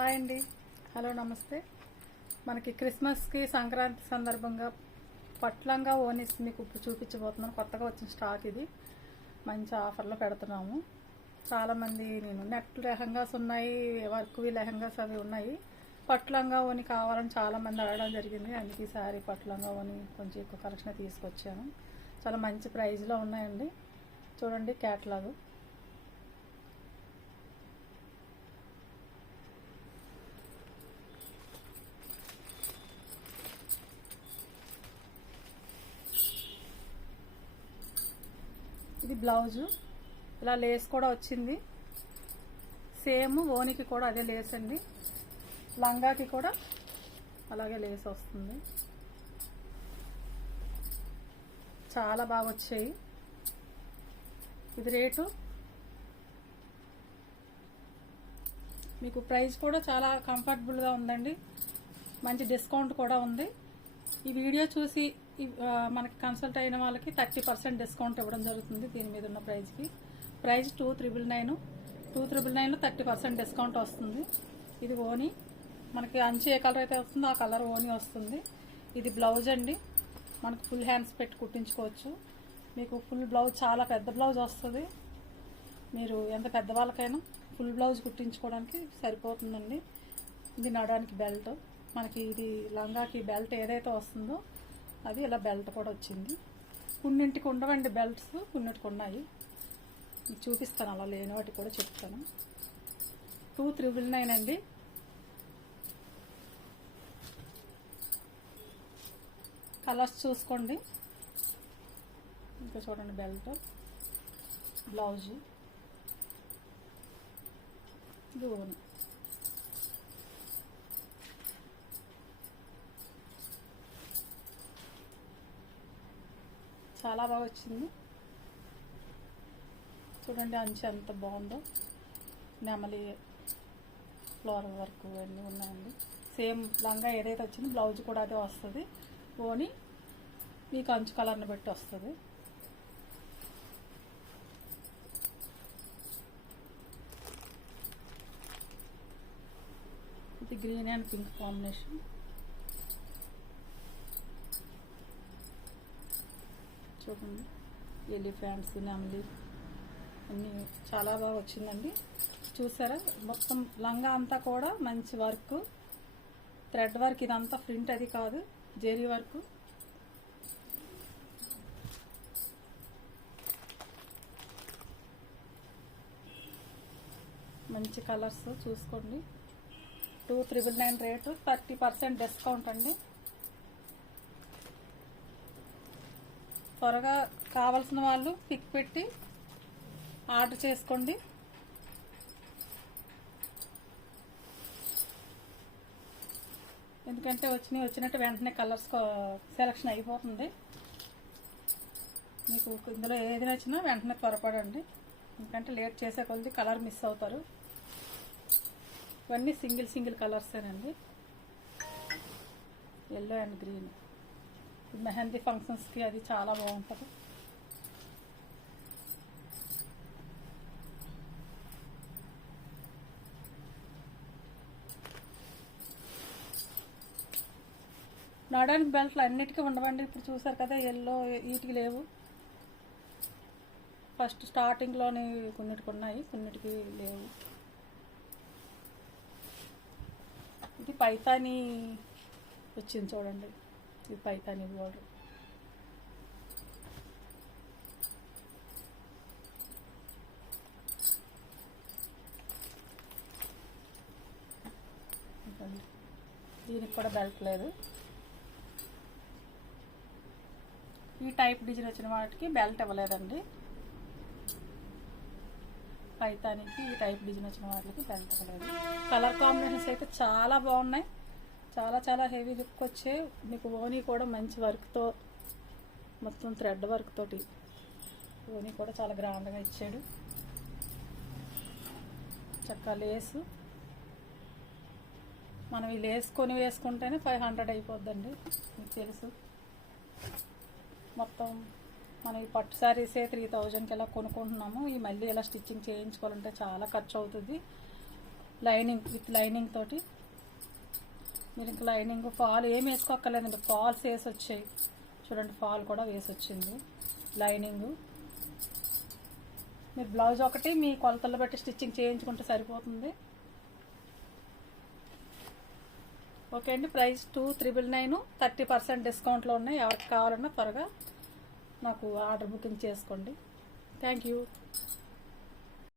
Hi అండి. Hello, నమస్తే. మనకి క్రిస్మస్కి సంక్రాంతి సందర్భంగా పట్లంగా ఓనిస్ మీకు ఇప్పుడు చూపించబోతున్నాను. కొత్తగా వచ్చిన స్టాక్ ఇది. మంచి ఆఫర్లో పెడుతున్నాము. చాలామంది నేను నెట్ లెహంగాస్ ఉన్నాయి, వర్క్వి లెహంగాస్ అవి ఉన్నాయి. పట్లంగా ఓని కావాలని చాలామంది అడగడం జరిగింది. అందుకే ఈసారి పట్లంగా ఓని కొంచెం ఎక్కువ కలెక్షన్ తీసుకొచ్చాను. చాలా మంచి ప్రైస్లో ఉన్నాయండి. చూడండి క్యాట్లాగ్. ఇది బ్లౌజు, ఇలా లేస్ కూడా వచ్చింది. సేమ్ ఓనికి కూడా అదే లేస్ అండి. లంగాకి కూడా అలాగే లేస్ వస్తుంది. చాలా బాగా వచ్చాయి. ఇది రేటు మీకు ప్రైస్ కూడా చాలా కంఫర్టబుల్గా ఉందండి. మంచి డిస్కౌంట్ కూడా ఉంది. ఈ వీడియో చూసి మనకి కన్సల్ట్ అయిన వాళ్ళకి 30% డిస్కౌంట్ ఇవ్వడం జరుగుతుంది. దీని మీద ఉన్న ప్రైస్కి. ప్రైస్ 2,999. 2,999లో 30% డిస్కౌంట్ వస్తుంది. ఇది ఓని, మనకి అంచు ఏ కలర్ అయితే వస్తుందో ఆ కలర్ ఓని వస్తుంది. ఇది బ్లౌజ్ అండి. మనకు ఫుల్ హ్యాండ్స్ పెట్టి కుట్టించుకోవచ్చు. మీకు ఫుల్ బ్లౌజ్, చాలా పెద్ద బ్లౌజ్ వస్తుంది. మీరు ఎంత పెద్దవాళ్ళకైనా ఫుల్ బ్లౌజ్ కుట్టించుకోవడానికి సరిపోతుందండి. ఇది నడడానికి బెల్ట్. మనకి ఇది లంగాకి బెల్ట్ ఏదైతే వస్తుందో అది ఇలా బెల్ట్ కూడా వచ్చింది. కొన్నింటికి ఉండవండి బెల్ట్స్, కొన్నింటికి ఉన్నాయి. మీకు చూపిస్తాను, అలా లేని వాటి కూడా చెప్తాను. 2,999 అండి. కలర్స్ చూసుకోండి. ఇంకా చూడండి, బెల్ట్, బ్లౌజు, ఇది ఓని. చాలా బాగా వచ్చింది. చూడండి అంచు ఎంత బాగుందో. నెమలి ఫ్లోరల్ వర్క్ అన్నీ ఉన్నాయండి. సేమ్ లంగా ఏదైతే వచ్చిందో బ్లౌజ్ కూడా అదే వస్తుంది. ఓని మీకు అంచు కలర్ని బట్టి వస్తుంది. ఇది గ్రీన్ అండ్ పింక్ కాంబినేషన్. చూడండి, ఎలిఫెంట్స్, నెమలి అన్నీ చాలా బాగా వచ్చిందండి. చూసారా, మొత్తం లంగా అంతా కూడా మంచి వర్క్, థ్రెడ్ వర్క్. ఇదంతా ప్రింట్ అది కాదు, జెరీ వర్క్. మంచి కలర్స్ చూసుకోండి. 2,999 రేటు, 30% డిస్కౌంట్ అండి. త్వరగా కావాల్సిన వాళ్ళు పిక్ పెట్టి ఆర్డర్ చేసుకోండి. ఎందుకంటే వచ్చినట్టు వెంటనే కలర్స్ సెలెక్షన్ అయిపోతుంది. మీకు ఇందులో ఏది నచ్చినా వెంటనే త్వరపడండి, ఎందుకంటే లేట్ చేసే కొద్ది కలర్ మిస్ అవుతారు. ఇవన్నీ సింగిల్ కలర్సేనండి. Yellow and green. మెహందీ ఫంక్షన్స్కి అది చాలా బాగుంటుంది. నడడానికి బెల్ట్లు అన్నిటికీ ఉండవండి. ఇప్పుడు చూసారు కదా, ఎల్లో వీటికి లేవు. ఫస్ట్ స్టార్టింగ్లోని కొన్నిటికి ఉన్నాయి, కొన్నిటికి లేవు. ఇది పైతానీ వచ్చింది చూడండి. ఇది పైతానీ బోర్డర్. దీనికి కూడా బెల్ట్ లేదు. ఈ టైప్ డిజైన్ వచ్చిన వాటికి బెల్ట్ ఇవ్వలేదండి. పైతానికి ఈ టైప్ డిజైన్ వచ్చిన వాటికి బెల్ట్ ఇవ్వలేదు. కలర్ కాంబినేషన్స్ అయితే చాలా బాగున్నాయి. చాలా హెవీ లుక్ వచ్చే. మీకు ఓనీ కూడా మంచి వర్క్తో, మొత్తం థ్రెడ్ వర్క్ తోటి ఓనీ కూడా చాలా గ్రాండ్గా ఇచ్చాడు. చక్కగా లేసు. మనం ఈ లేస్ కొని వేసుకుంటేనే 500 అయిపోద్దండి, మీకు తెలుసు. మొత్తం మనం ఈ పట్టు శారీసే 3,000కి ఇలా కొనుక్కుంటున్నాము. ఈ మళ్ళీ ఇలా స్టిచ్చింగ్ చేయించుకోవాలంటే చాలా ఖర్చు అవుతుంది. లైనింగ్ విత్ లైనింగ్ తోటి. మీరు ఇంకా లైనింగ్ ఫాల్ ఏం వేసుకోక్కర్లేదండి, ఫాల్స్ వేసి వచ్చాయి చూడండి, ఫాల్ కూడా వేసి వచ్చింది లైనింగ్. మీరు బ్లౌజ్ ఒకటి మీ కొలతలు బట్టి స్టిచ్చింగ్ చేయించుకుంటే సరిపోతుంది. ఓకే అండి, ప్రైస్ 2,999, 30% డిస్కౌంట్లో ఉన్నాయి. ఎవరికి కావాలన్నా త్వరగా నాకు ఆర్డర్ బుకింగ్ చేసుకోండి. Thank you.